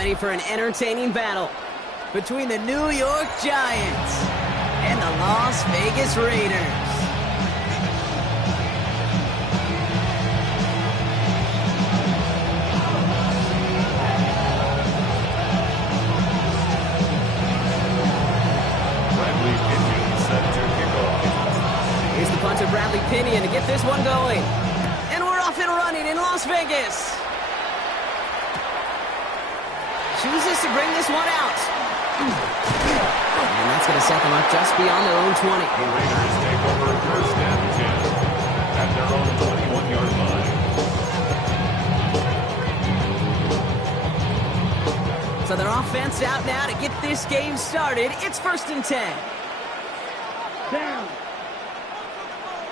ready for an entertaining battle between the New York Giants and the Las Vegas Raiders. Bradley Pinion set to kick off. Here's the punter, Bradley Pinion, to get this one going. And we're off and running in Las Vegas. Chooses to bring this one out. And that's going to set them up just beyond their own 20. The Raiders take over first and 10 at their own 21-yard line. So their offense out now to get this game started. It's first and 10. Down.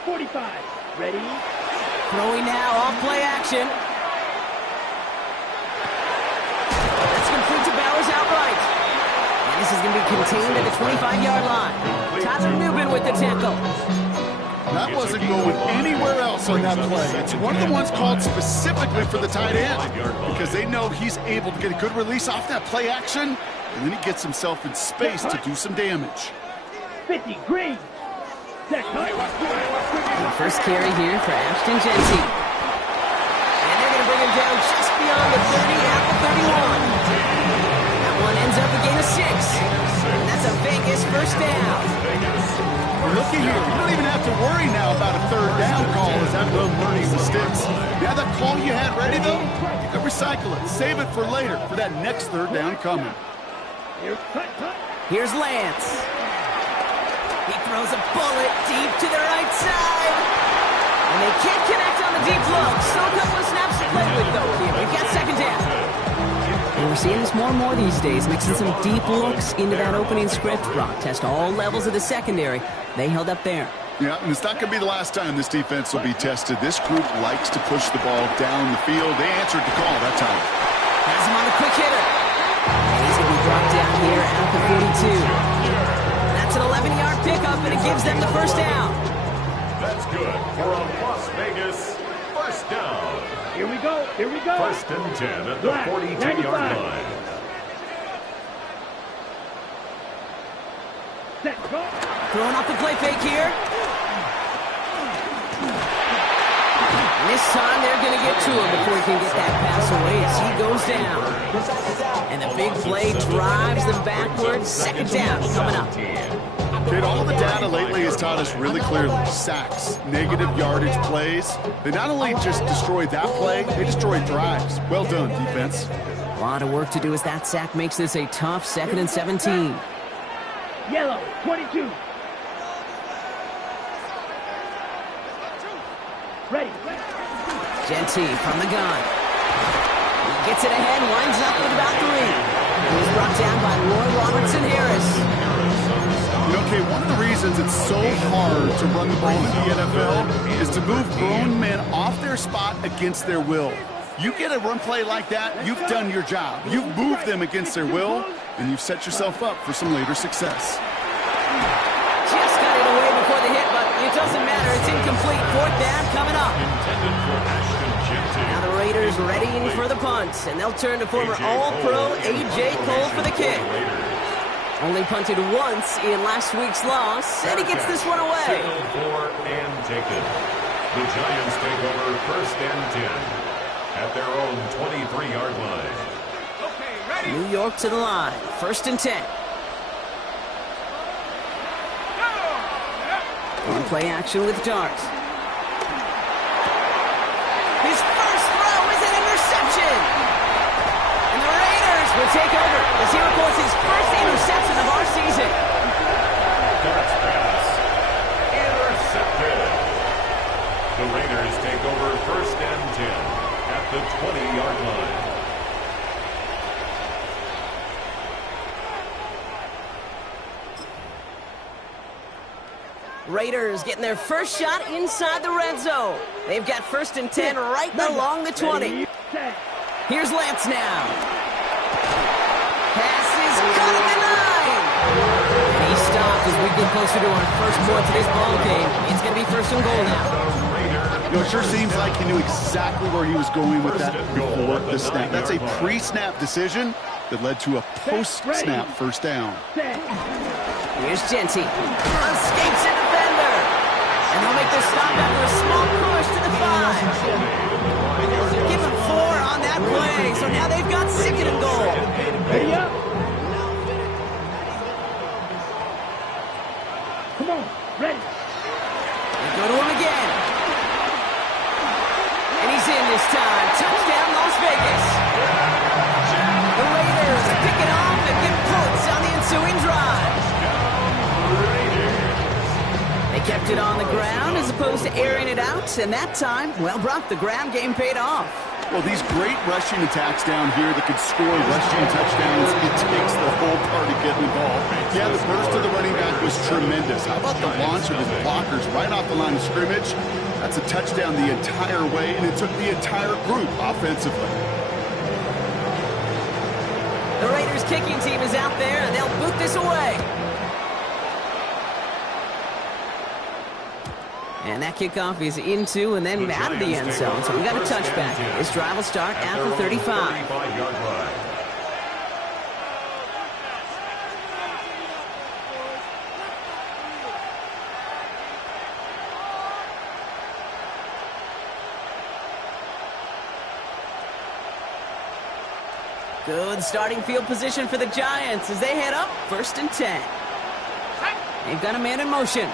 45. Ready? Throwing now, off play action. That's complete to Bowers outright. And this is going to be contained at the 25-yard line. Tyler Nubin with the tackle. That wasn't going anywhere else on that play. It's one of the ones called specifically for the tight end because they know he's able to get a good release off that play action, and then he gets himself in space to do some damage. 50. Green. The first carry here for Ashton Jeanty. And they're going to bring him down just beyond the 30 at the 31. That one ends up a gain of 6. And that's a Vegas first down. Looky here, you don't even have to worry now about a third down call as that run learning the sticks. Yeah, that call you had ready though, you can recycle it, save it for later for that next third down coming. Here's Lance. He throws a bullet deep to the right side. And they can't connect on the deep look. Still a couple of snaps to play with, though, here. We've got second down. And we're seeing this more and more these days, mixing some deep looks into that opening script. Brock test all levels of the secondary. They held up there. Yeah, and it's not going to be the last time this defense will be tested. This group likes to push the ball down the field. They answered the call that time. Has him on the quick hitter. And he's going to be brought down here at the 42. That's an 11-yard pickup, and it gives them the first down. That's good for a Las Vegas first down. Here we go. Here we go. First and 10 at the 42-yard line. Set. Go. Throwing off the play fake here. And this time they're going to get to him before he can get that pass away as he goes down. And the big play drives them backwards. Second down coming up. Kid, all the data lately has taught us really clearly, sacks, negative yardage plays, they not only just destroy that play, they destroy drives. Well done, defense. A lot of work to do as that sack makes this a tough 2nd and 17. Yellow. 22. Ready. Jeanty from the gun. He gets it ahead, winds up with about 3. He's brought down by Roy Robertson Harris. You know, Kay, one of the reasons it's so hard to run the ball in the NFL is to move grown men off their spot against their will. You get a run play like that, you've done your job. You've moved them against their will, and you've set yourself up for some later success. Just got it away before the hit, but it doesn't matter. It's incomplete. Fourth down coming up. Intended for Ashton Jeanty. Now the Raiders readying for the punt, and they'll turn to former All-Pro A.J. Cole for the kick. Only punted once in last week's loss, and he gets this one away. Signal for and taken. The Giants take over first and 10 at their own 23-yard line. Okay, ready. New York to the line. First and 10. On play action with Dart. His first throw is an interception. And the Raiders will take over as he records his first interception of our season. Dart's pass intercepted. The Raiders take over first and 10 at the 20-yard line. Raiders getting their first shot inside the red zone. They've got first and 10 right along the 20. Here's Lance now. Pass is caught at the 9. And he stopped as we get closer to our first point to this ball game. It's going to be first and goal now. You know, it sure seems like he knew exactly where he was going with that before the snap. That's a pre-snap decision. that led to a post-snap first down. Here's Jeanty. Escapes a defender. And they'll make the stop after a small push to the 5. Give them 4 on that play. So now they've got 2nd and goal. Ready up. Come on, ready. They go to him again. And he's in this time. Touchdown, Las Vegas. The Raiders pick it off and get points on the ensuing drive. They kept it on the ground as opposed to airing it out. And that time, well, Brock, the ground game paid off. Well, these great rushing attacks down here that could score rushing touchdowns, it takes the whole party getting involved. Yeah, the burst of the running back was tremendous. How about the launch of his blockers right off the line of scrimmage? That's a touchdown the entire way, and it took the entire group offensively. The Raiders kicking team is out there, and they'll boot this away. And that kickoff is into and then out of the end zone. So we got a touchback. This drive will start at the 35. Good starting field position for the Giants as they head up 1st and 10. They've got a man in motion.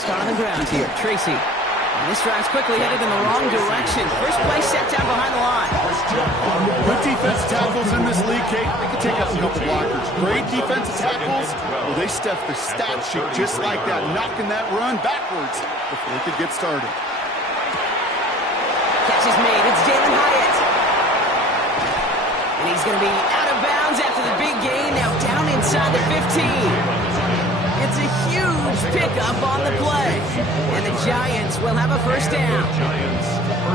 Start on the ground here. Tracy. And this drive's quickly headed in the wrong direction. First play set down behind the line. Good defense tackles in this league, Kate. They can take out a couple blockers. Great defensive tackles. Well, they stuffed the stat sheet just like that, knocking that run backwards before it could get started. Catch is made. It's Jalen Hyatt. And he's going to be out of bounds after the big gain. Now down inside the 15. It's a huge pickup on the play. And the Giants will have a first down.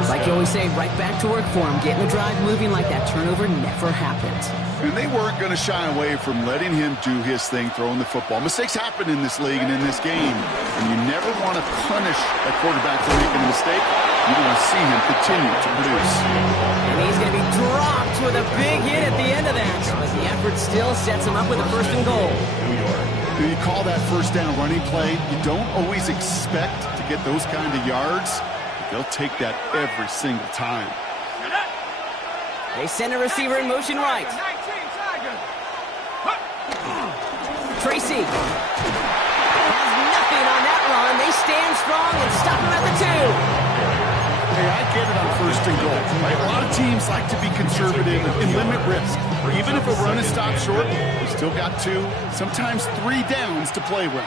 Like you always say, right back to work for them. Getting the drive moving like that turnover never happened. And they weren't going to shy away from letting him do his thing, throwing the football. Mistakes happen in this league and in this game. And you never want to punish a quarterback for making a mistake. You want to see him continue to produce. And he's going to be dropped with a big hit at the end of that. But the effort still sets him up with a 1st and goal. When you call that first down running play, you don't always expect to get those kind of yards. But they'll take that every single time. They send a receiver in motion right. Tracy has nothing on that run. They stand strong and stop him at the 2. Hey, I get it on 1st and goal. Right? A lot of teams like to be conservative and limit risk. Even if a run is stopped short, we still got 2, sometimes 3 downs to play with.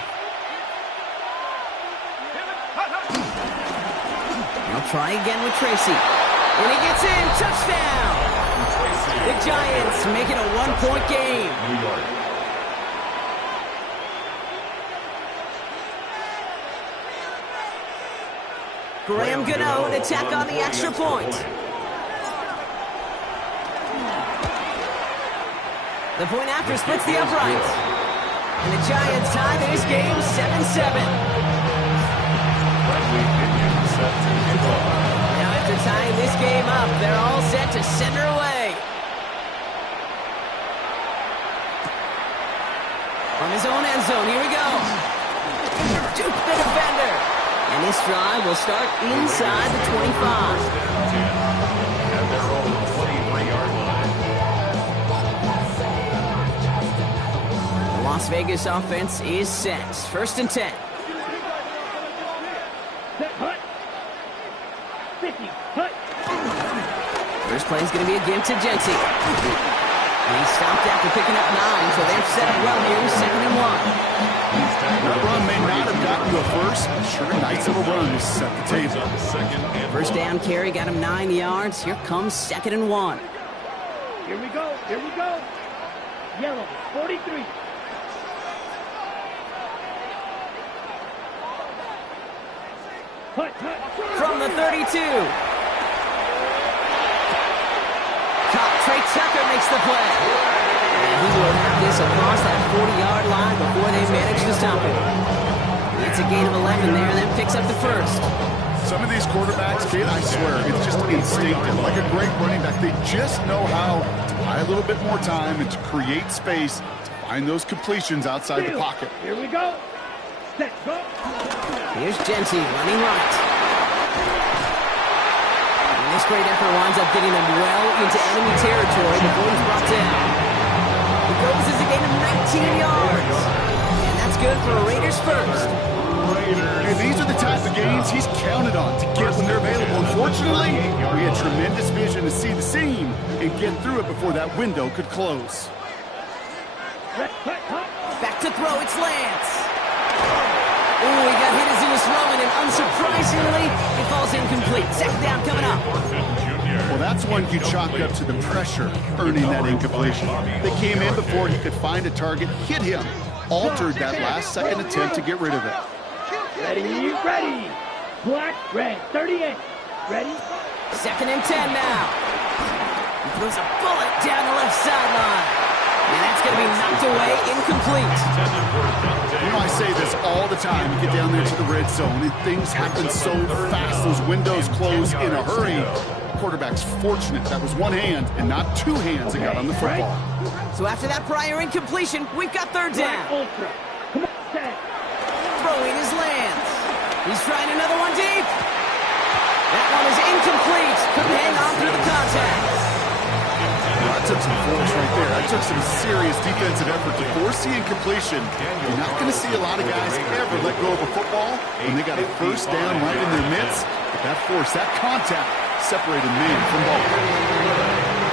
They'll try again with Tracy. And he gets in. Touchdown! The Giants make it a 1-point game. New York. Graham Gano to tack on the extra point. The point after splits the uprights. And the Giants tie this game 7-7. Now after tying this game up, they're all set to send her away. On his own end zone, here we go. Duke the defender. And this drive will start inside the 25. At their own 23-yard line. The Las Vegas offense is set. 1st and 10. Set, hut. 50, hut. First play is going to be a give to Jeanty. And he stopped after picking up 9, so they've set up well here, 2nd and 1. That run may not have gotten you a first, but sure, nice little run to set the table. First down carry got him 9 yards. Here comes 2nd and 1. Here we go, here we go. Yellow, 43. Hut, hut. From the 32. Trey Tucker makes the play. And he will have this across that 40-yard line before they manage to stop him. It's a gain of 11 there, and then picks up the first. Some of these quarterbacks, kid, I swear, it's just instinctive. Like a great running back, they just know how to buy a little bit more time and to create space to find those completions outside the pocket. Here we go. Set, go. Here's Genty running right. And this great effort winds up getting him well into enemy territory before he's brought down. He goes as a gain of 19 yards. And that's good for a Raiders first. And these are the type of gains he's counted on to get when they're available. Unfortunately, we had tremendous vision to see the seam and get through it before that window could close. Back to throw, it's Lance. Ooh, he got hit as he was throwing, and unsurprisingly, it falls incomplete. Second down coming up. Well, that's one you chalk up to the pressure earning that incompletion. They came in before he could find a target, hit him, altered that last-second attempt to get rid of it. Ready, ready. Black, red, 38. Ready? Second and 10 now. He throws a bullet down the left sideline. And that's going to be knocked away, incomplete. You know, I say this all the time. You get down there to the red zone, and things happen so fast. Those windows close in a hurry. The quarterback's fortunate that was one hand and not two hands that got on the football. So after that prior incompletion, we've got third down. Ultra. Come on, set. Throwing his Lance. He's trying another one deep. That one is incomplete. Couldn't hang on through the contact. Well, that took some force right there. That took some serious defensive effort to force the incompletion. You're not going to see a lot of guys ever let go of a football when they got a first down right in their midst. But that force, that contact, separated man from ball.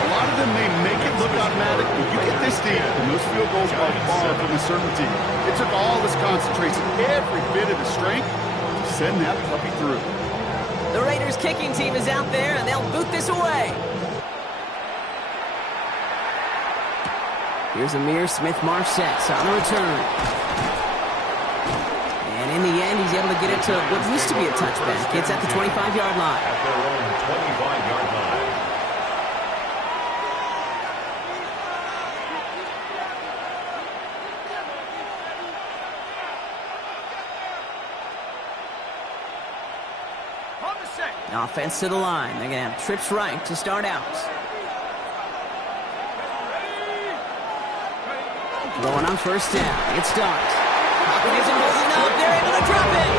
A lot of them may make it look automatic, but you get this deep, and those field goals are far from a certainty. It took all this concentration, every bit of his strength, to send that puppy through. The Raiders kicking team is out there, and they'll boot this away. Here's Amir Smith-Marset on the return. And in the end, he's able to get it to what used to be a touchback. It's at the 25-yard line. At their own 25-yard line. Offense to the line. They're going to have trips right to start out. Going on first down. It's Dart. Hopkins isn't holding up. They're able to drop it.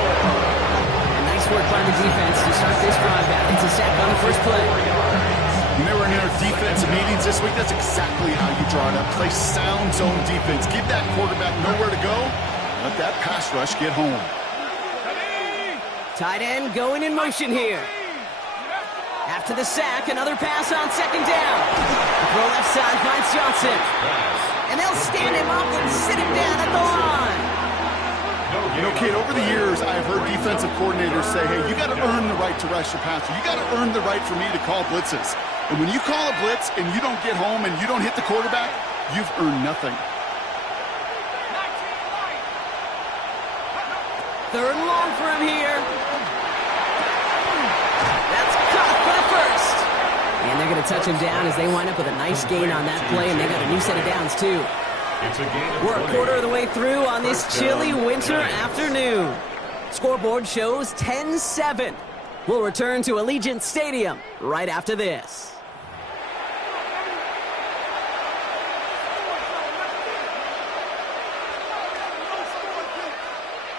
And nice work by the defense to start this drive out. It's a sack on the first play. When they were in our defensive meetings this week, that's exactly how you draw it up. Play sound zone defense. Give that quarterback nowhere to go. Let that pass rush get home. Tight end going in motion here. After the sack, another pass on second down. The throw left side finds Johnson. And they'll stand him up and sit him down at the line. You know, kid, over the years, I've heard defensive coordinators say, hey, you got to earn the right to rush your passer. You got to earn the right for me to call blitzes. And when you call a blitz and you don't get home and you don't hit the quarterback, you've earned nothing. Third and long for him here. That's caught for the first. And they're going to touch him down as they wind up with a nice gain on that play, and they got a new set of downs, too. We're a quarter of the way through on this chilly winter afternoon. Scoreboard shows 10-7. We'll return to Allegiant Stadium right after this.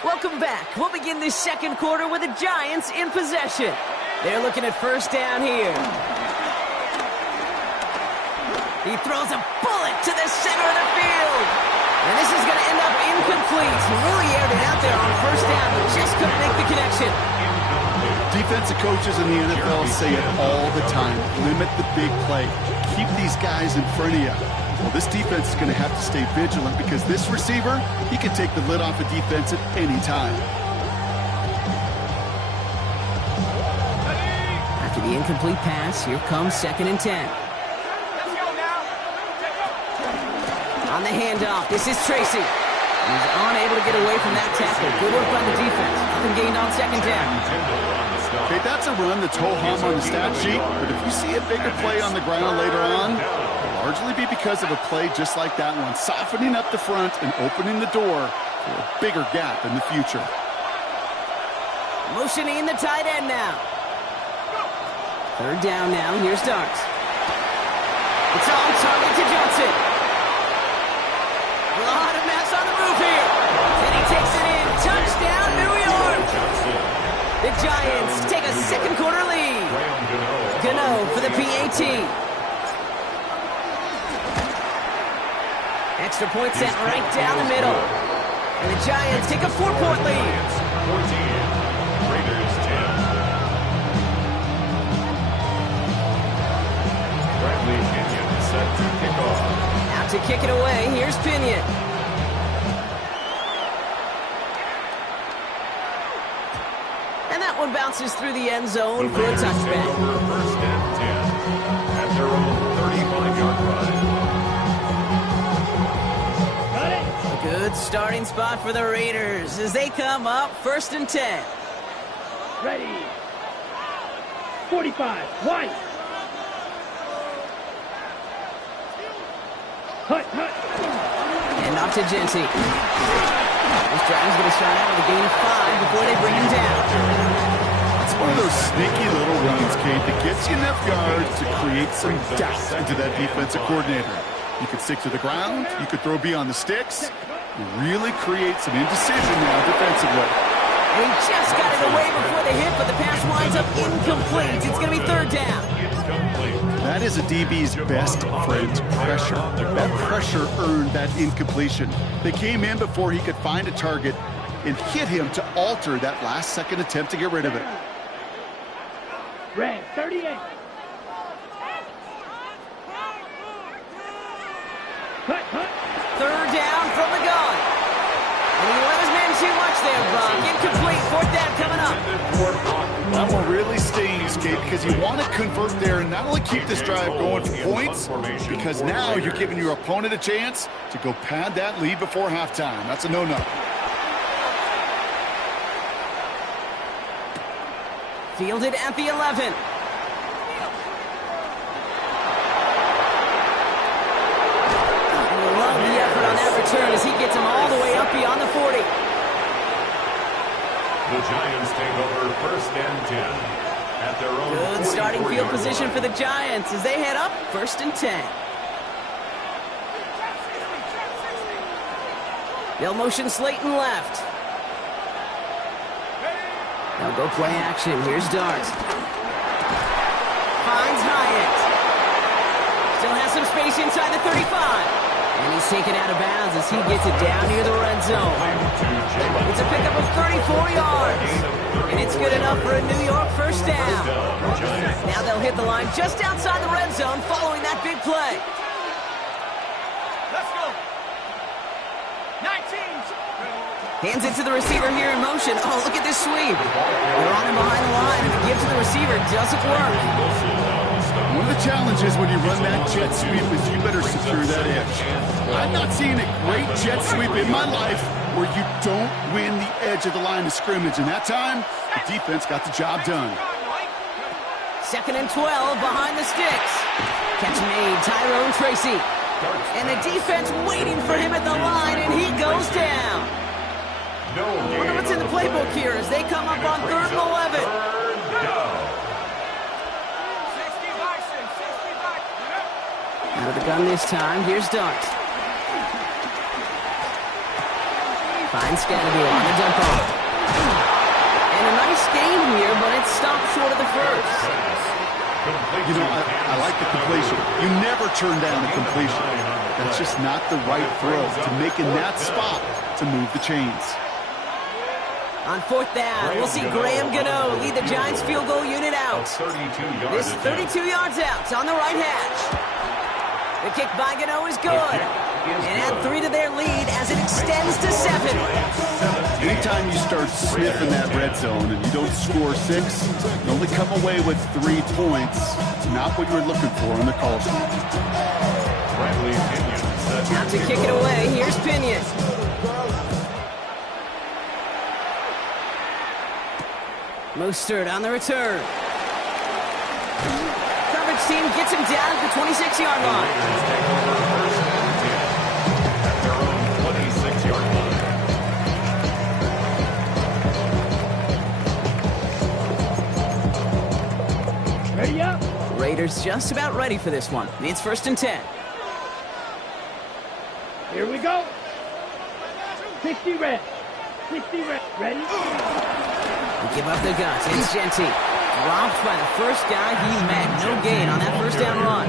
Welcome back. We'll begin this second quarter with the Giants in possession. They're looking at first down here. He throws a bullet to the center of the field. And this is going to end up incomplete. He really aired it out there on first down, but just couldn't make the connection. Defensive coaches in the NFL say it all the time. Limit the big play. Keep these guys in front of you. Well, this defense is going to have to stay vigilant because this receiver, he can take the lid off a defense at any time. After the incomplete pass, here comes second and 10. On the handoff, this is Tracy. He's unable to get away from that tackle. Good work by the defense. Nothing gained on second down. Okay, that's a run that's ho-hum on the stat sheet, but if you see a bigger play on the ground later on, it'll largely be because of a play just like that one, softening up the front and opening the door for a bigger gap in the future. Motioning the tight end now. Third down now. Here's Darks. It's on target to Johnson. A lot of mass on the move here. And he takes it in. Touchdown, New York. The Giants take a second quarter lead. Gano for the PAT. Extra point set right down the middle. And the Giants take a 4-point lead. 14, Raiders 10. Bradley Pinion set to kick off. Out to kick it away, here's Pinion. And that one bounces through the end zone for a touchback. First and 10 at their own 35-yard line. Good starting spot for the Raiders as they come up first and 10. Ready. 45. White. Hut. And off to Genty. This drive's going to start out with a gain of 5 before they bring him down. It's one of those sneaky little runs, Kate, that gets you enough yards to create some doubt into that defensive coordinator. You could stick to the ground. You could throw beyond the sticks. You really create some indecision now defensively. And he just got it away before the hit, but the pass winds up incomplete. It's going to be third down. That is a DB's best friend, pressure. That pressure earned that incompletion. They came in before he could find a target and hit him to alter that last-second attempt to get rid of it. Red, 38. Hut. Third down from the gun. And he let his man too much there, Brock. Incomplete. Fourth down coming up. That one really stings, Kate, because you want to convert there and not only keep this drive going for points, because now you're giving your opponent a chance to go pad that lead before halftime. That's a no-no. Fielded at the 11. Love the effort on that return as he gets him all the way up beyond the 40. The Giants take over first and 10 at their own. Good starting field 44-yard position line. for the Giants as they head up first and 10. They'll motion Slayton left. Now go play action. Here's Darts. Finds Hyatt. Still has some space inside the 35. And he's taken out of bounds as he gets it down near the red zone. It's a pickup of 34 yards. And it's good enough for a New York first down. Now they'll hit the line just outside the red zone following that big play. Let's go. 19. Hands it to the receiver here in motion. Oh, look at this sweep. They're on him behind the line, and the give to the receiver doesn't work. One of the challenges when you run that jet sweep is you better secure that edge. I've not seen a great jet sweep in my life where you don't win the edge of the line of scrimmage. And that time, the defense got the job done. Second and 12 behind the sticks. Catch made, Tyrone Tracy. And the defense waiting for him at the line, and he goes down. I wonder what's in the playbook here as they come up on third and 11. Out of the gun this time, here's Dart. Finds Scannable on the dump off. And a nice game here, but it's stopped short of the first. You know, I like the completion. You never turn down a completion. That's just not the right throw to make in that spot to move the chains. On fourth down, we'll see Graham Gano lead the Giants field goal unit out. This 32 yards out on the right hash. The kick by Gano is good. And add 3 to their lead as it extends to 7. Anytime you start sniffing that red zone and you don't score 6, you only come away with 3 points. Not what you're looking for in the call sheet. Out to kick it away, here's Pinion. Mostert on the return. Coverage team gets him down at the 26-yard line. Raiders just about ready for this one. It's 1st and 10. Here we go. 60 red. 60 red. Ready? They give up the guts. It's Genty. Dropped by the first guy he met. No gain on that first down run.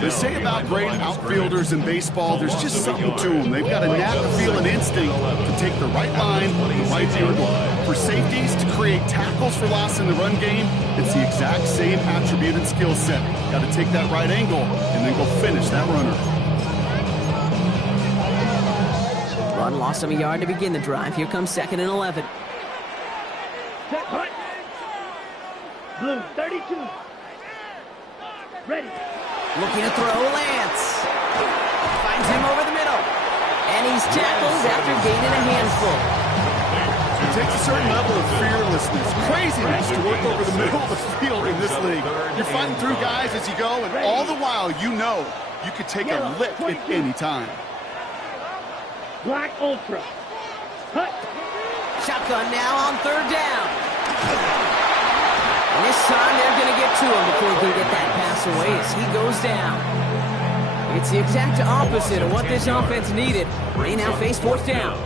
They say about great outfielders in baseball, there's just something to them. They've got a knack, a feel, an instinct to take the right line, the right angle. For safeties, to create tackles for loss in the run game, it's the exact same attribute and skill set. Got to take that right angle and then go finish that runner. Run lost him a yard to begin the drive. Here comes 2nd and 11. Set, hut. Blue, 32. Ready. Looking to throw, Lance. Finds him over the middle. And he's tackled after gaining a handful. It takes a certain level of fearlessness, craziness to work over the middle of the field in this league. You're fighting through guys as you go, and all the while you know you could take a lick at any time. Black Ultra. Hut. Shotgun now on 3rd down. And this time they're going to get to him before he can get that pass away as he goes down. It's the exact opposite of what this offense needed. They now face 4th down.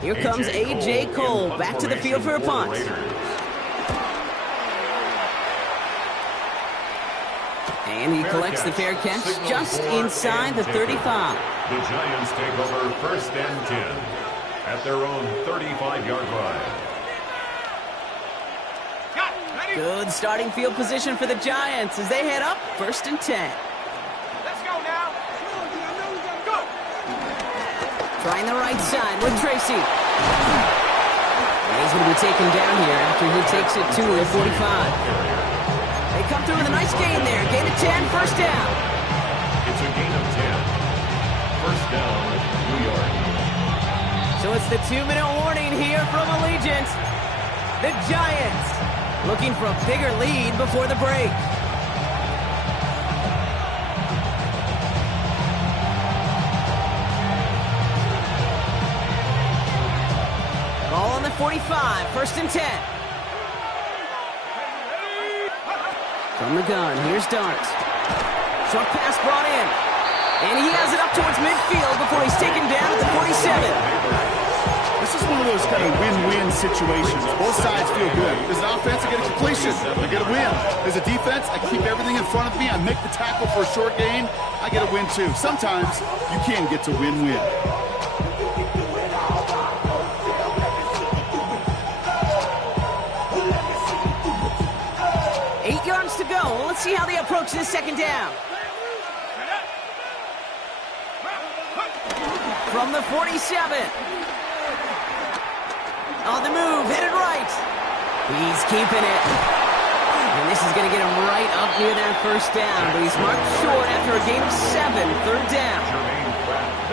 Here comes A.J. Cole back to the field for a punt. And he collects the fair catch just inside the 35. The Giants take over 1st and 10 at their own 35-yard line. Good starting field position for the Giants as they head up 1st and 10. Let's go now. Go. Trying the right side with Tracy. And he's going to be taken down here after he takes it to the 45. They come through with a nice gain there. Gain of 10, 1st down. It's a gain of 10. 1st down, New York. So it's the 2-minute warning here from Allegiant. The Giants looking for a bigger lead before the break. Ball on the 45, 1st and 10. From the gun, here's Dart. Short pass brought in. And he has it up towards midfield before he's taken down at the 47. This is one of those kind of win-win situations. Both sides feel good. As an offense, I get a completion. I get a win. As a defense, I keep everything in front of me. I make the tackle for a short gain. I get a win, too. Sometimes you can get to win-win. 8 yards to go. Let's see how they approach this 2nd down. From the 47. On the move, headed right. He's keeping it. And this is going to get him right up near that 1st down. But he's marked short after a gain of 7, 3rd down.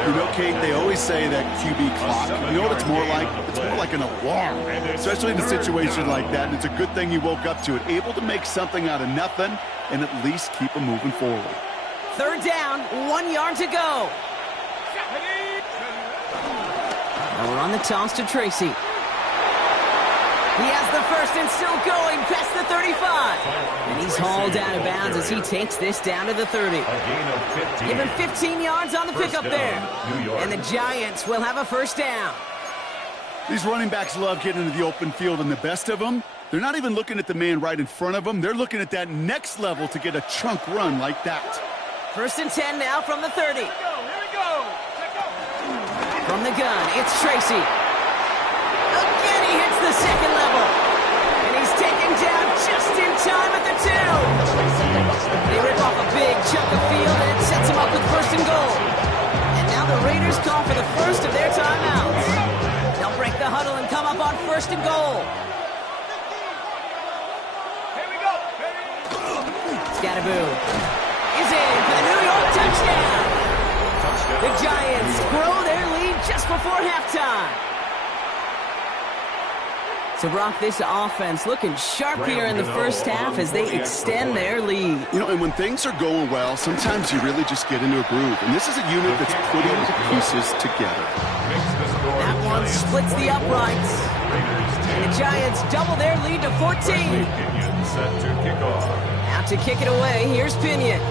You know, Kate, they always say that QB clock. You know what it's more like? It's more like an alarm, especially in a situation like that. And it's a good thing you woke up to it. Able to make something out of nothing and at least keep them moving forward. 3rd down, 1 yard to go. Now we're on the toss to Tracy. He has the 1st and still going past the 35. And he's hauled out of bounds as he takes this down to the 30. A gain of 15. Give him 15 yards on the pickup there. And the Giants will have a 1st down. These running backs love getting into the open field, and the best of them, they're not even looking at the man right in front of them. They're looking at that next level to get a chunk run like that. 1st and 10 now from the 30. Here we go. From the gun, it's Tracy. Again, he hits the 2nd level. And he's taken down just in time at the 2. They rip off a big chunk of field, and it sets him up with 1st and goal. And now the Raiders call for the first of their timeouts. They'll break the huddle and come up on 1st and goal. Here we go. Scatterboo is in for the New York touchdown. The Giants grow their lead just before halftime. So, Brock, this offense looking sharp here in the 1st half as they extend their lead. You know, and when things are going well, sometimes you really just get into a groove. And this is a unit that's putting pieces together. That one splits the uprights. And the Giants double their lead to 14. Set to kick off. Out About to kick it away. Here's Pinion.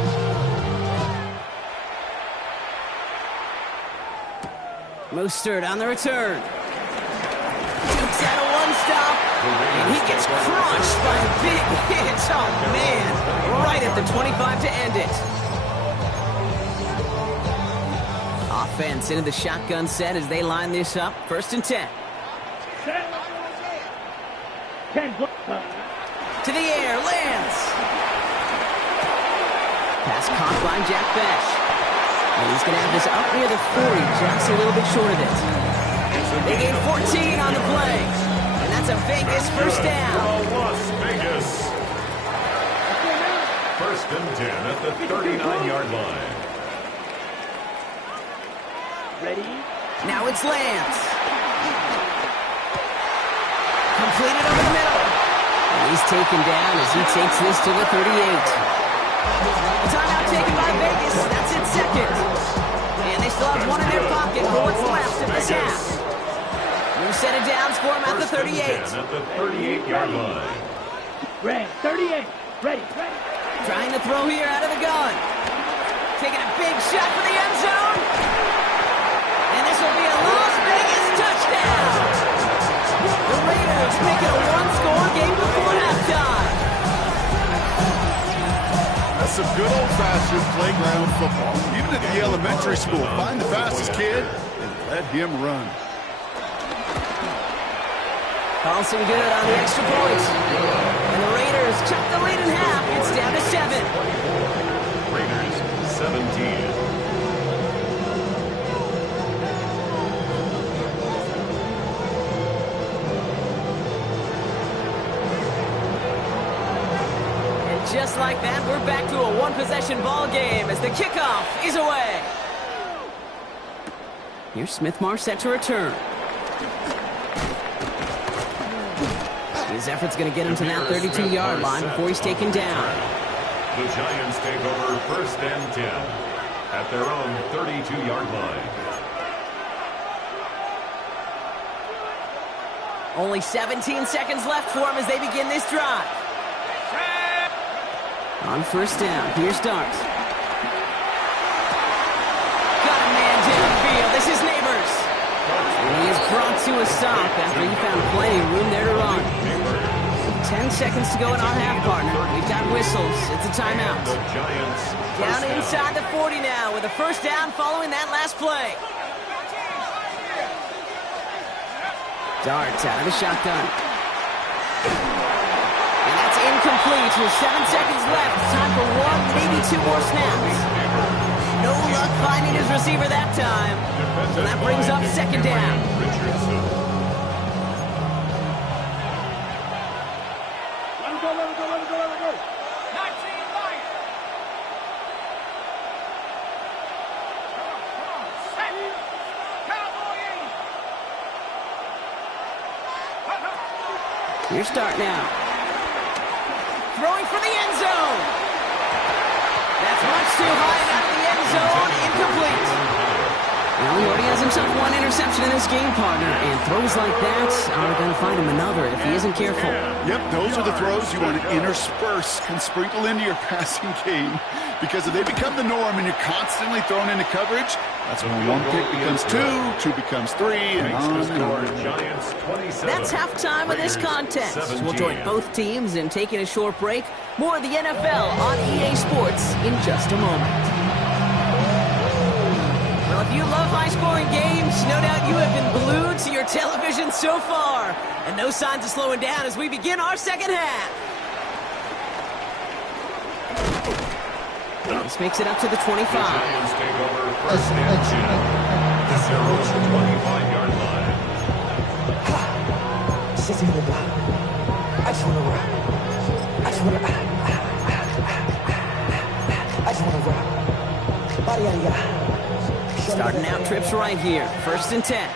Mostert on the return. Dukes out a one-stop. And he gets crushed by a big hit. Oh, man. Right at the 25 to end it. Offense into the shotgun set as they line this up. 1st and 10. 10. To the air, lands. Pass caught by Jack Bech. And he's going to have this up near the 40, just a little bit short of it. They gain 14 on the play. And that's a Vegas first down. Las Vegas. 1st and 10 at the 39-yard line. Ready? Now it's Lance. Completed over the middle. And he's taken down as he takes this to the 38. A timeout taken by Vegas. That's its 2nd. And they still have one in their pocket for what's left of this half. New set of downs for him at the 38. At the 38-yard line. Ready. 38. Ready. Trying to throw here out of the gun. Taking a big shot for the end zone. And this will be a Las Vegas touchdown. The Raiders make it a one-score game before halftime. That's some good old-fashioned playground football. Even at the elementary school, find the fastest kid and let him run. Carlson good on the extra point. And the Raiders cut the lead in half. It's down to 7. Raiders 17. Just like that, we're back to a one-possession ball game as the kickoff is away. Here's Smith-Mar set to return. His effort's going to get him to that 32-yard line before he's taken down. The Giants take over 1st and 10 at their own 32-yard line. Only 17 seconds left for him as they begin this drive. On 1st down, here's Dart. Got a man downfield. This is Neighbors. And he is brought to a stop after he found plenty of room there to run. 10 seconds to go in our half, partner. We've got whistles. It's a timeout. The Giants Down inside the 40 now with a 1st down following that last play. Dart out of the shotgun. Incomplete with 7 seconds left. Time for 1, maybe 2 more snaps. No luck finding his receiver that time. So that brings up 2nd down. Richardson. Let him go. 19 Lions. Come on. Set. Cowboy 80. Here's Dart now. Throwing for the end zone. That's much too high and out of the end zone. Incomplete. Well, he already has himself 1 interception in this game, partner. And throws like that are going to find him another if he isn't careful. Yep, those are the throws you want to intersperse and sprinkle into your passing game. Because if they become the norm and you're constantly thrown into coverage, that's when 1 pick becomes 2, 2 becomes 3, and on and on. Giants 27. That's halftime of this contest. We'll join both teams in taking a short break. More of the NFL on EA Sports in just a moment. Well, if you love high-scoring games, no doubt you have been glued to your television so far. And no signs of slowing down as we begin our 2nd half. This makes it up to the 25. The Giants take over 1st and 10 at their own 25-yard line. Sitting in the block. I just want to rock. I just want to. I just want to rock. Body on ya. Starting out trips right here. 1st and 10.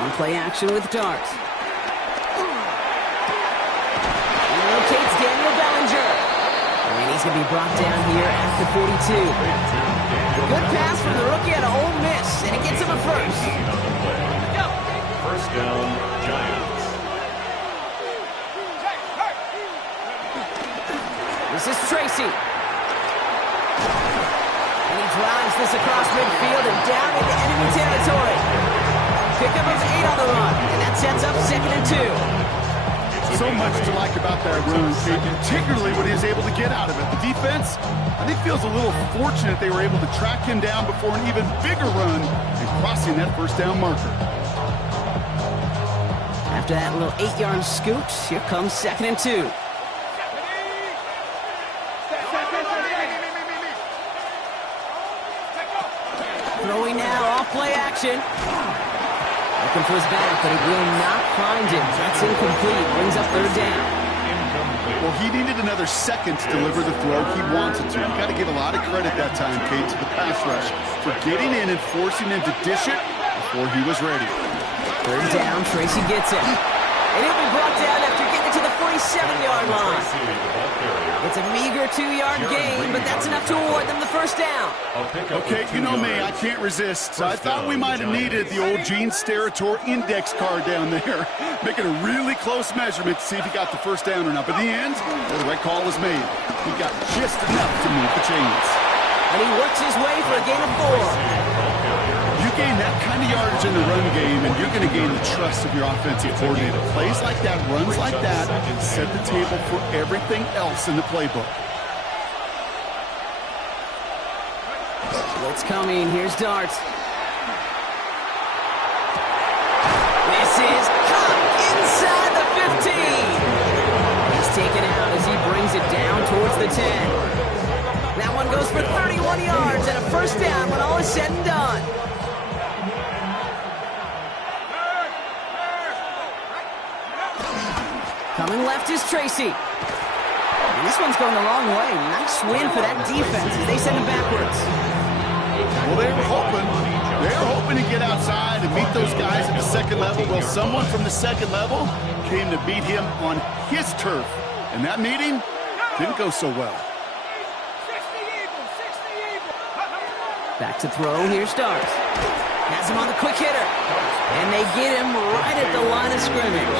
On play action with Dart. He rotates Daniel Bellinger. And he's going to be brought down here at the 42. Good pass from the rookie out of Ole Miss, and it gets him a 1st. Go. 1st down, Giants. This is Tracy. And he drives this across midfield and down into enemy territory. Pickup of 8 on the run, and that sets up 2nd and 2. So much to like about that run, Kate, particularly what he was able to get out of it. The defense, I think, feels a little fortunate they were able to track him down before an even bigger run and crossing that first down marker. After that little 8-yard scoot, here comes 2nd and 2. Throwing now, off play action. Looking for his back, but he will not find him. That's incomplete. Brings up 3rd down. Well, he needed another second to deliver the throw he wanted to. You got to give a lot of credit that time, Kate, to the pass rush for getting in and forcing him to dish it before he was ready. 3rd down, Tracy gets it. And he'll be brought down after getting to the 47-yard line. It's a meager 2-yard gain, but that's enough to award them the 1st down. Okay, you know me, I can't resist. So I thought we might have needed the old Gene Steratore index card down there, making a really close measurement to see if he got the 1st down or not. But in the end, the right call was made. He got just enough to move the chains. And he works his way for a gain of 4. You gain that kind of yardage in the run game, and you're going to gain the trust of your offensive coordinator. Plays like that, runs like that, set the table for everything else in the playbook. Blitz coming. Here's Dart. This is caught inside the 15. He's taken out as he brings it down towards the 10. That one goes for 31 yards and a 1st down when all is said and done. Coming left is Tracy. And this one's going the wrong way. Nice win for that defense as they send him backwards. Well, they were hoping to get outside and meet those guys at the 2nd level. Well, someone from the 2nd level came to beat him on his turf. And that meeting didn't go so well. Back to throw. Here's Dart. Has him on the quick hitter. And they get him right at the line of scrimmage.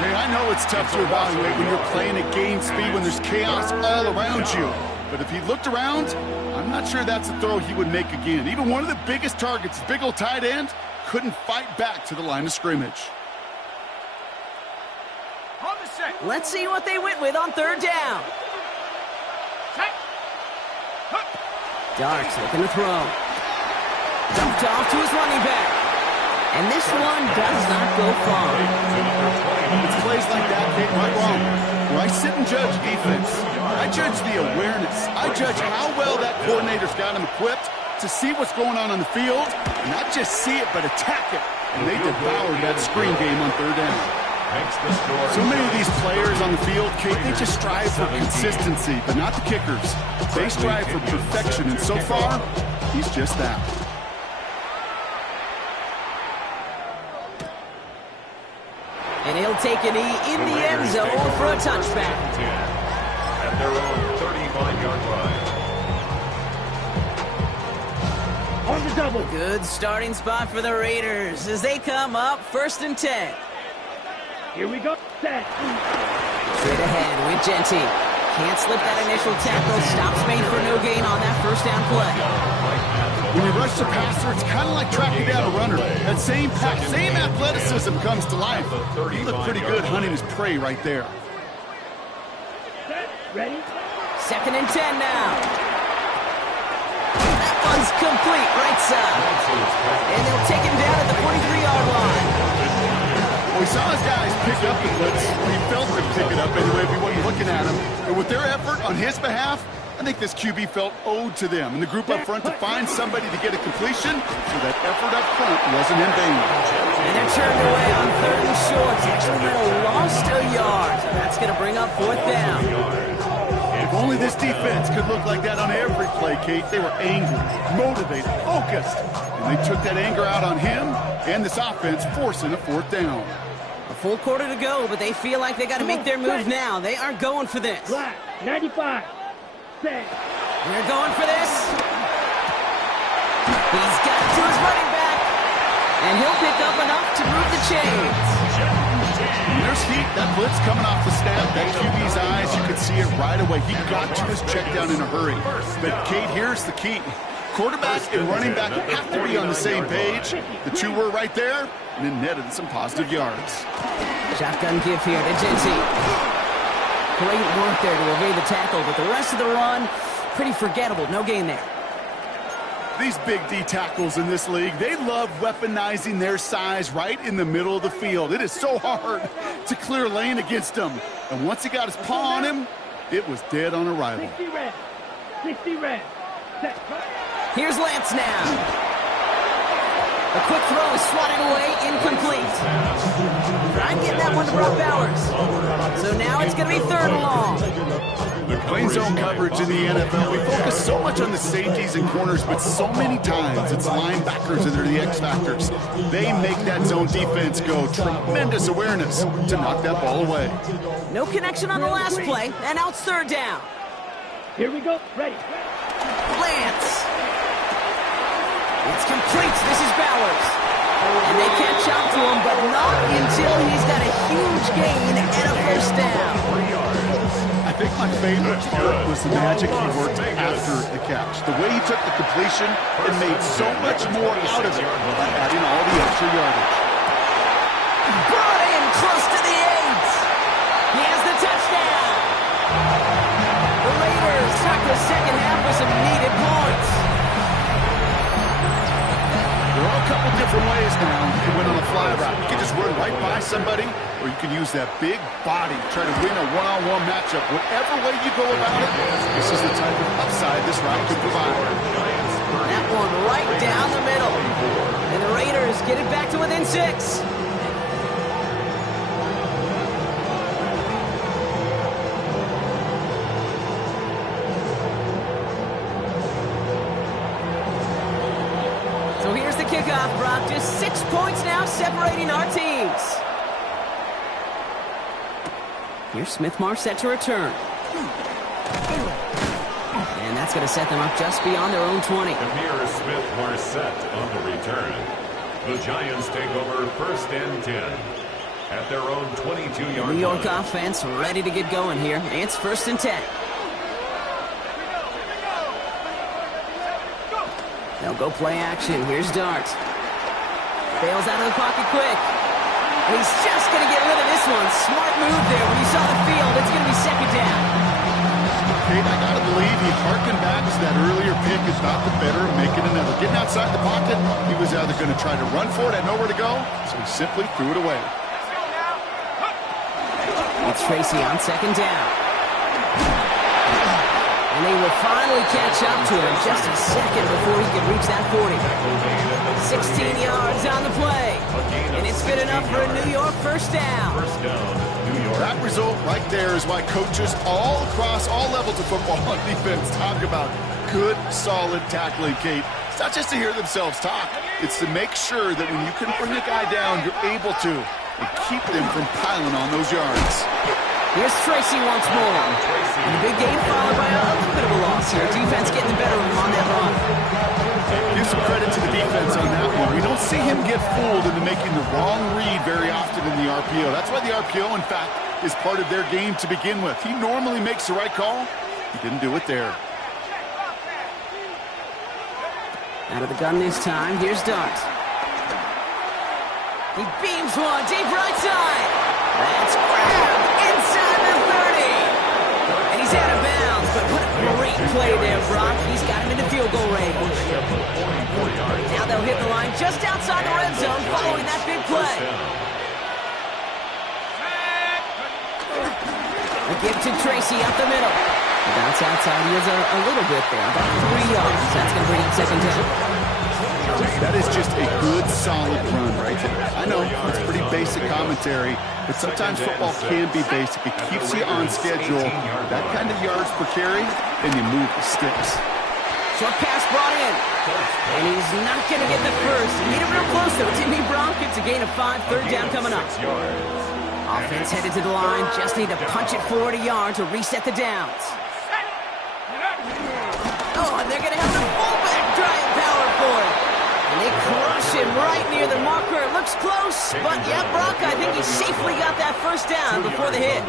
Hey, I know it's tough to evaluate when you're playing at game speed when there's chaos all around you. But if he looked around, I'm not sure that's a throw he would make again. Even one of the biggest targets, big old tight end, couldn't fight back to the line of scrimmage. Let's see what they went with on 3rd down. Dart's looking to throw. Dumped off to his running back. And this one does not go far. It's plays like that, Kate, right wrong. Where I sit and judge defense, I judge the awareness. I judge how well that coordinator's got him equipped to see what's going on the field, and not just see it, but attack it. And they devoured that screen game on 3rd down. So many of these players on the field, Kate, they just strive for consistency, but not the kickers. They strive for perfection, and so far, he's just that. And he'll take a knee in the end zone for a touchback. At their own 35-yard line. On the double. Good starting spot for the Raiders as they come up 1st and 10. Here we go. Set. Straight ahead with Genty. Can't slip that initial tackle. Stops made for no gain on that 1st down play. When you rush the passer, it's kind of like tracking down a runner. That same athleticism comes to life. He looked pretty good hunting his prey right there. Set. Ready? 2nd and 10 now. That one's complete right side. And they'll take him down at the 43-yard line. Well, we saw his guys pick up the blitz. He felt them pick it up anyway if he wasn't looking at him. And with their effort on his behalf, I think this QB felt owed to them and the group up front to find somebody to get a completion, so that effort up front wasn't in vain. And they're turned away on 3rd and short. Actually might have lost a yard. So that's going to bring up 4th down. If only this defense could look like that on every play, Kate. They were angry, motivated, focused. And they took that anger out on him and this offense, forcing a 4th down. A full quarter to go, but they feel like they got to make their move now. They are going for this. Black. 95. Set. They're going for this. He's got it to his running back. And he'll pick up enough to move the chains. There's heat. That blitz coming off the snap. That QB's eyes, you could see it right away. He got to his check down in a hurry. But, Kate, here's the key. Quarterback and running back have to be on the same page. The two were right there, and it netted some positive yards. Shotgun give here to Jincy. Great work there to evade the tackle, but the rest of the run, pretty forgettable. No gain there. These big D tackles in this league, they love weaponizing their size right in the middle of the field. It is so hard to clear lane against them. And once he got his paw on him, it was dead on arrival. 60 red. 60 red. Set. Here's Lance now. A quick throw is swatted away, incomplete. Trying to get that one to Brock Bowers. So now it's going to be 3rd and long. Playing zone coverage in the NFL, we focus so much on the safeties and corners, but so many times it's linebackers that are the X factors. They make that zone defense go. Tremendous awareness to knock that ball away. No connection on the last play, and now it's 3rd down. Here we go. Ready. Lance. It's complete. This is Bowers. And they catch up to him, but not until he's got a huge gain and a 1st down. I think my favorite part was the magic he worked after the catch. The way he took the completion and made so much more out of it by adding all the extra yardage. Brought in close to the 8. He has the touchdown. The Raiders start the second half with some needed points. There are a couple different ways now to win on a fly route. You can just run right by somebody, or you can use that big body, try to win a one-on-one matchup. Whatever way you go about it, this is the type of upside this route can provide. That one right down the middle. And the Raiders get it back to within 6. So here's the kickoff, Brock. Just 6 points now separating our teams. Here's Smith-Mar set to return. And that's going to set them up just beyond their own 20. Ihmir Smith-Marsette on the return. The Giants take over 1st and 10 at their own 22-yard line. New York offense ready to get going here. It's 1st and 10. They'll go play action. Here's Dart. Bails out of the pocket quick. And he's just going to get rid of this one. Smart move there. When you saw the field, it's going to be 2nd down. Kate, I got to believe he harkened back to that earlier pick is not the better of making another. Getting outside the pocket, he was either going to try to run for it, had nowhere to go, so he simply threw it away. It's Tracy on 2nd down. And they will finally catch up to him just a second before he could reach that 40. 16 yards on the play. And it's good enough for a New York 1st down. That result right there is why coaches all across all levels of football on defense talk about good, solid tackling, Kate. It's not just to hear themselves talk. It's to make sure that when you can bring a guy down, you're able to and keep them from piling on those yards. Here's Tracy once more. And the big gain followed by a little bit of a loss here. Defense getting the better of him on that run. Give some credit to the defense on that one. We don't see him get fooled into making the wrong read very often in the RPO. That's why the RPO, in fact, is part of their game to begin with. He normally makes the right call. He didn't do it there. Out of the gun this time. Here's Dart. He beams one deep right side. That's grabbed inside the 30. And he's out of bounds, but what a great play there, Brock. He's got him into field goal range. Now they'll hit the line just outside the red zone following that big play. A give to Tracy up the middle. The bounce outside, he is a little bit there, about 3 yards. That's going to bring up 2nd down. That is just a good, solid run right there. I know it's pretty basic commentary, but sometimes football can be basic. It keeps you on schedule. That kind of yards per carry, and you move the sticks. Short pass brought in. And he's not going to get the first. He hit it real close, though. Timmy Brown gets a gain of 5, 3rd down coming up. Offense headed to the line. Just need to punch it forward a yard to reset the downs. Oh, and they're going to have the fullback drive power for it. And they crush him right near the marker. It looks close, but yeah, Brock, I think he safely got that 1st down before the hit.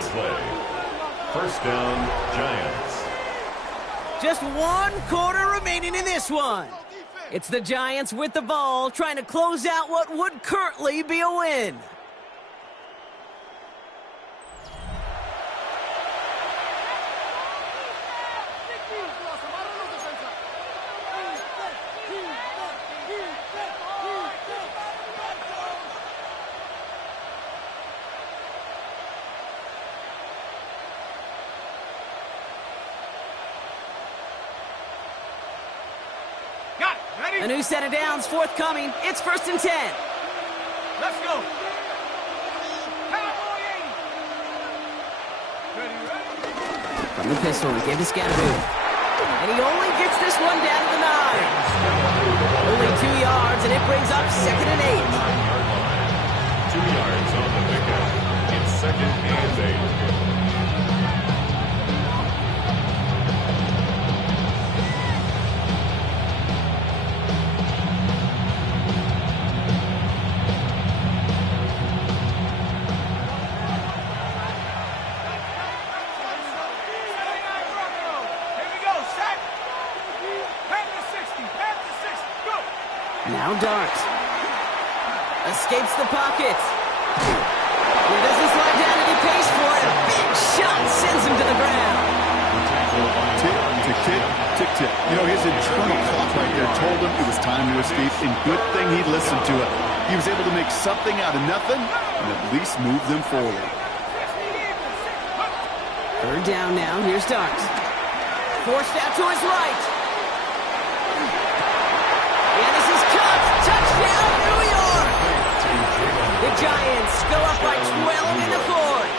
First down, Giants. Just 1 quarter remaining in this one. It's the Giants with the ball, trying to close out what would currently be a win. A new set of downs forthcoming. It's 1st and 10. Let's go. From the pistol, he gave to Scatteroo. And he only gets this one down to the 9. Only 2 yards, and it brings up 2nd and 8. 2 yards on the pickup. It's 2nd and 8. Now Dart. Escapes the pocket. He doesn't slide down and he pays for it. A big shot sends him to the ground. Tick, tick, tick, tick, tick. You know, his internal clock right there told him it was time to escape, and good thing he listened to it. He was able to make something out of nothing and at least move them forward. 3rd down now. Here's Dart. Forced out to his right. And this is caught. Touchdown, New York! The Giants go up by 12 in the 4th.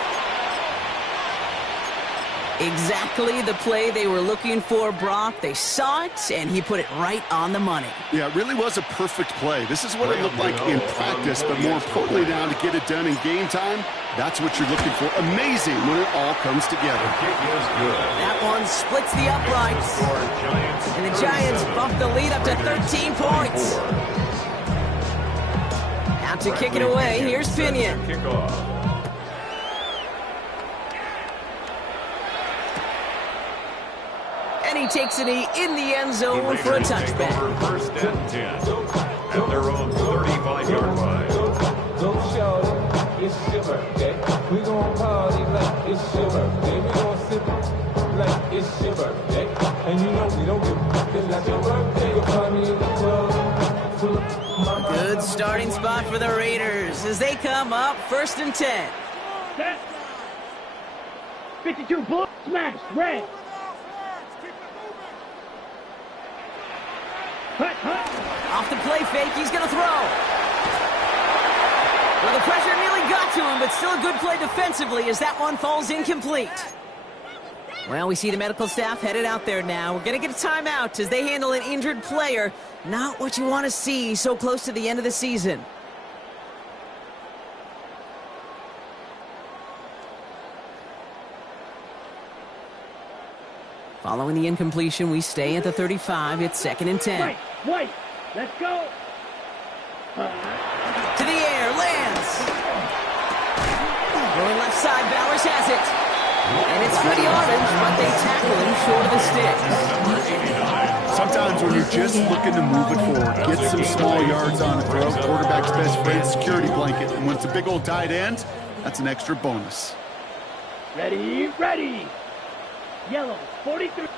Exactly the play they were looking for, Brock. They saw it, and he put it right on the money. Yeah, it really was a perfect play. This is what it looked like in practice, but more importantly now to get it done in game time, that's what you're looking for. Amazing when it all comes together. That one splits the uprights. And the Giants bump the lead up to 13 points. Out to kick it away, here's Pinion. And he takes it in the end zone for a touchback. 1st and 10 at their own 35-yard line. Don't shout it, it's your birthday. We gon' party like it's your birthday. We gon' sip like it's your birthday. And you know we don't give it like your birthday. You'll find me in the club full of my Good starting spot for the Raiders as they come up 1st and 10. Set. 52, blue, smash, red. Hut, hut. Off the play fake, he's going to throw. Well, the pressure nearly got to him, but still a good play defensively as that one falls incomplete. Well, we see the medical staff headed out there now. We're going to get a timeout as they handle an injured player. Not what you want to see so close to the end of the season. Following the incompletion, we stay at the 35. It's 2nd and 10. White, let's go. To the air, lands. Going left side, Bowers has it. And it's for the orange, but they tackle him short of the sticks. Sometimes when you're just looking to move it forward, get some small yards on the throw, quarterback's best friend, security blanket. And when it's a big old tight end, that's an extra bonus. Ready, ready. Yellow, 43.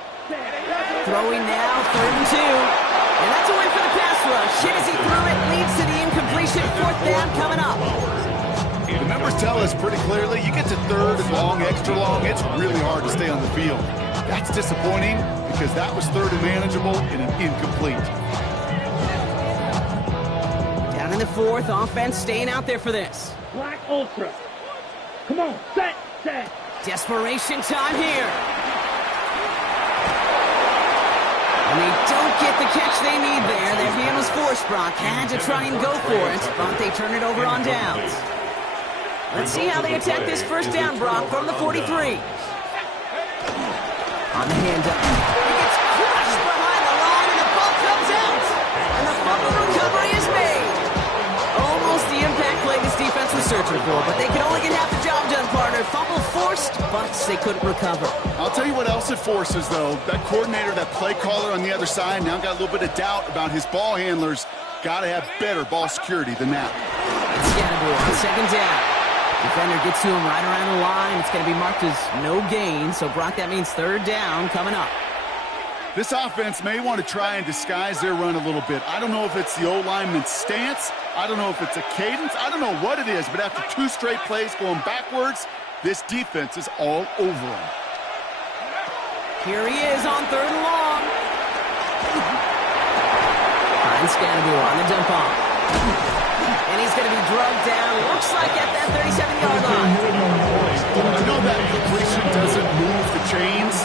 Throwing now, 3rd and 2. And that's a win for the pass rush. Hit as he threw it, leads to the incompletion. 4th down coming up. The numbers tell us pretty clearly, you get to 3rd and long, extra long, it's really hard to stay on the field. That's disappointing because that was 3rd and manageable and an incomplete. Down in the 4th, offense staying out there for this. Black Ultra. Come on, set, set. Desperation time here. And they don't get the catch they need there. Their hand was forced, Brock. Had to try and go for it, but they turn it over on downs. Let's see how they attack this 1st down, Brock, from the 43. On the handoff. He gets crushed behind the line, and the ball comes out. And the fumble recovery is made. Almost the impact play this defense was searching for, but they could only get half the job done, partner. Fumble forced, but they couldn't recover. I'll tell you what else it forces, though. That coordinator, that play caller on the other side, now got a little bit of doubt about his ball handlers. Got to have better ball security than that. It's Scatterboard on second down. Defender gets to him right around the line. It's going to be marked as no gain, so Brock, that means third down coming up. This offense may want to try and disguise their run a little bit. I don't know if it's the O-lineman's stance. I don't know if it's a cadence. I don't know what it is, but after 2 straight plays going backwards, this defense is all over him. Here he is on third and long. Finds Scatterboard on the dump off. And he's going to be drugged down. Looks like at that 37-yard line. I know that completion doesn't move the chains.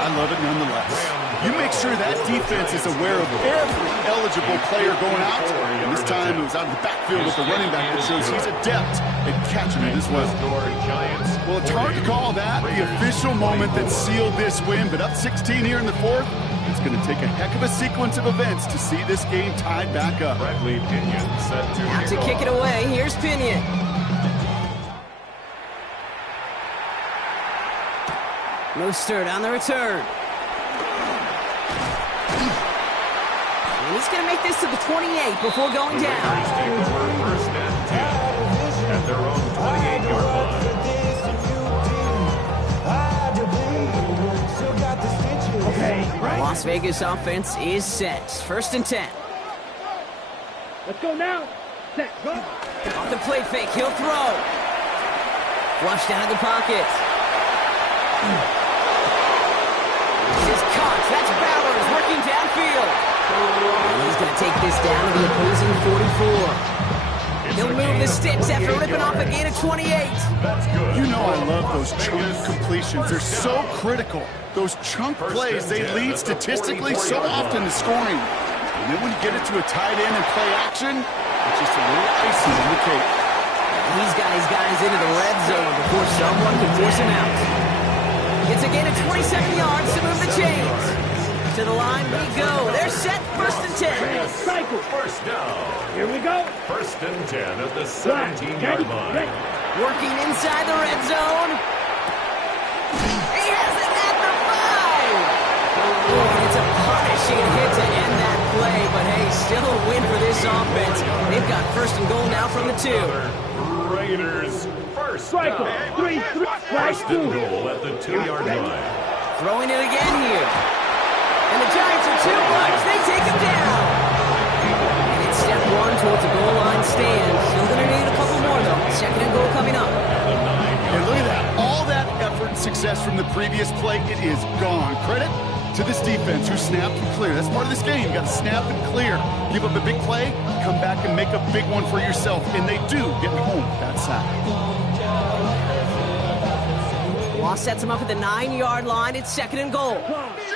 I love it nonetheless. You make sure that defense is aware of every eligible player going out. And this time it was out of the backfield with the running back that shows he's adept at catching it as well. Well, it's hard to call that the official moment that sealed this win, but up 16 here in the fourth, it's going to take a heck of a sequence of events to see this game tied back up. Bradley Pinion set to Out to kick it away. Here's Pinion. Mostert on the return. And he's going to make this to the 28 before going down. Take over first and 10 at their own 28-yard line. Okay, right. Las Vegas offense is set. First and 10. Let's go now. Set, go. Off the play fake, he'll throw. Flushed out of the pocket. This is caught. That's Bowers working downfield. And he's going to take this down to the opposing 44. He'll move the sticks after ripping off a gain of 28. You know I love those chunk completions. They're so critical. Those chunk plays, they lead statistically so often to scoring. And then when you get it to a tight end and play action, it's just a little icing on the cake. He's got his guys into the red zone before someone can force him out. Gets a gain of 27 yards to move the chains. To the line we go. They're set. First and 10. Cycle. First down. Here we go. First and 10 at the 17-yard line. Working inside the red zone. He has it at the 5. Oh, it's a punishing hit to end that play, but hey, still a win for this offense. They've got first and goal now from the 2. Raiders first Cycle. down. 3, First and goal at the 2-yard line. Throwing it again here. And the Giants are 2 blocks. They take him down. And it's step 1 towards the goal line stand. Still going to need a couple more, though. Second and goal coming up. And look at that. All that effort and success from the previous play, it is gone. Credit to this defense who snapped and cleared. That's part of this game. You got to snap and clear. Give up a big play, come back and make a big one for yourself. And they do get home that side. Law sets him up at the 9-yard line. It's second and goal.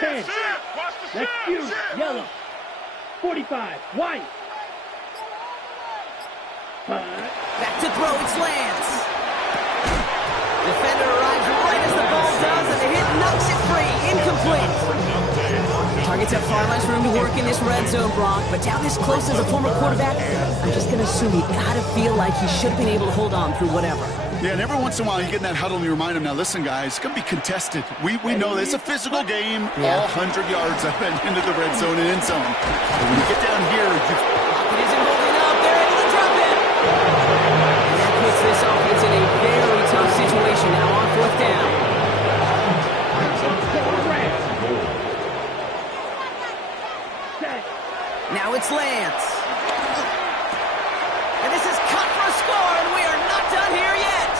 10. Let's use yellow. 45. White. Back to throw. It's Lance. Defender arrives right as the ball does, and the hit knocks it free. Incomplete. Targets have far less room to work in this red zone, Brock, but down this close as a former quarterback, I'm just going to assume you got to feel like he should have been able to hold on through whatever. Yeah, and every once in a while you get in that huddle and you remind them, now listen, guys, it's going to be contested. We know this is a physical game, all 100 yards up and into the red zone and end zone. But when you get down here, Pocket isn't holding up. They're able to drop it. And that puts this offense in a very tough situation now on fourth down. Now it's Lance. And this is cut for a score, and we are not done here yet.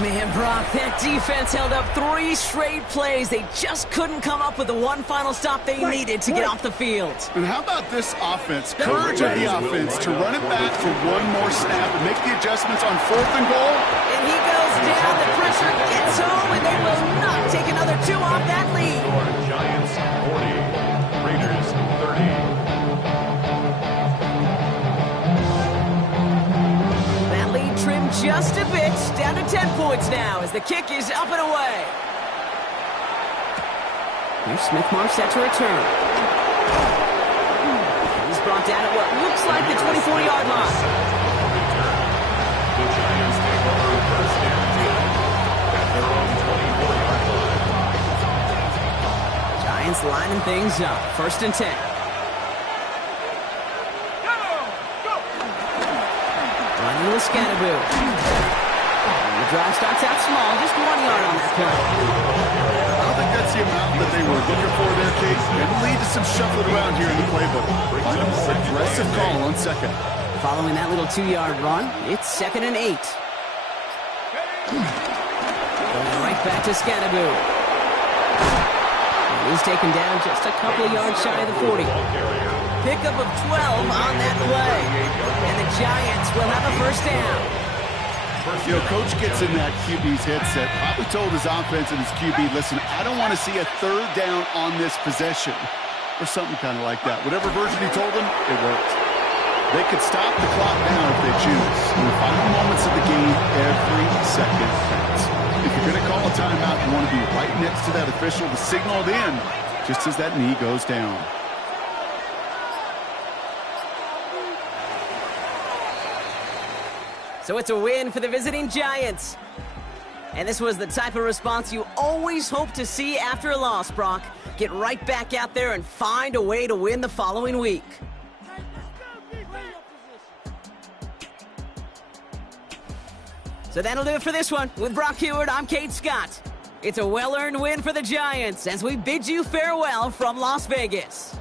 Man, Brock, that defense held up 3 straight plays. They just couldn't come up with the one final stop they needed to get off the field. and how about this offense? Courage of the offense to run it back for one more snap and make the adjustments on fourth and goal. And he goes down, the pressure gets home, and they will not take another 2 off that lead. Giants 40, Raiders 30. That lead trimmed just a bit, down to 10 points now as the kick is up and away. Here's Smith-Marset to return. brought down at what looks like the 24-yard line. The Giants take over first and 10 at their own 24-yard line. Giants lining things up. First and 10. Running with Scatterboo. The drive starts out small, just 1 yard on that play. I don't think that's the amount that they were looking for there, Kate. It'll lead to some shuffling around here in the playbook. Find a more aggressive call on second. Following that little 2-yard run, it's 2nd and 8. Going right back to Scatterboo. He's taken down just a couple of yards shy of the 40. Pickup of 12 on that play. And the Giants will have a first down. You know, Coach gets in that QB's headset, probably told his offense and his QB, listen, I don't want to see a third down on this possession. Or something kind of like that. Whatever version he told them, it worked. They could stop the clock now if they choose. In the final moments of the game, every second counts. If you're going to call a timeout, you want to be right next to that official to signal it in, just as that knee goes down. So it's a win for the visiting Giants. And this was the type of response you always hope to see after a loss, Brock. Get right back out there and find a way to win the following week. So that'll do it for this one. With Brock Huard, I'm Kate Scott. It's a well-earned win for the Giants as we bid you farewell from Las Vegas.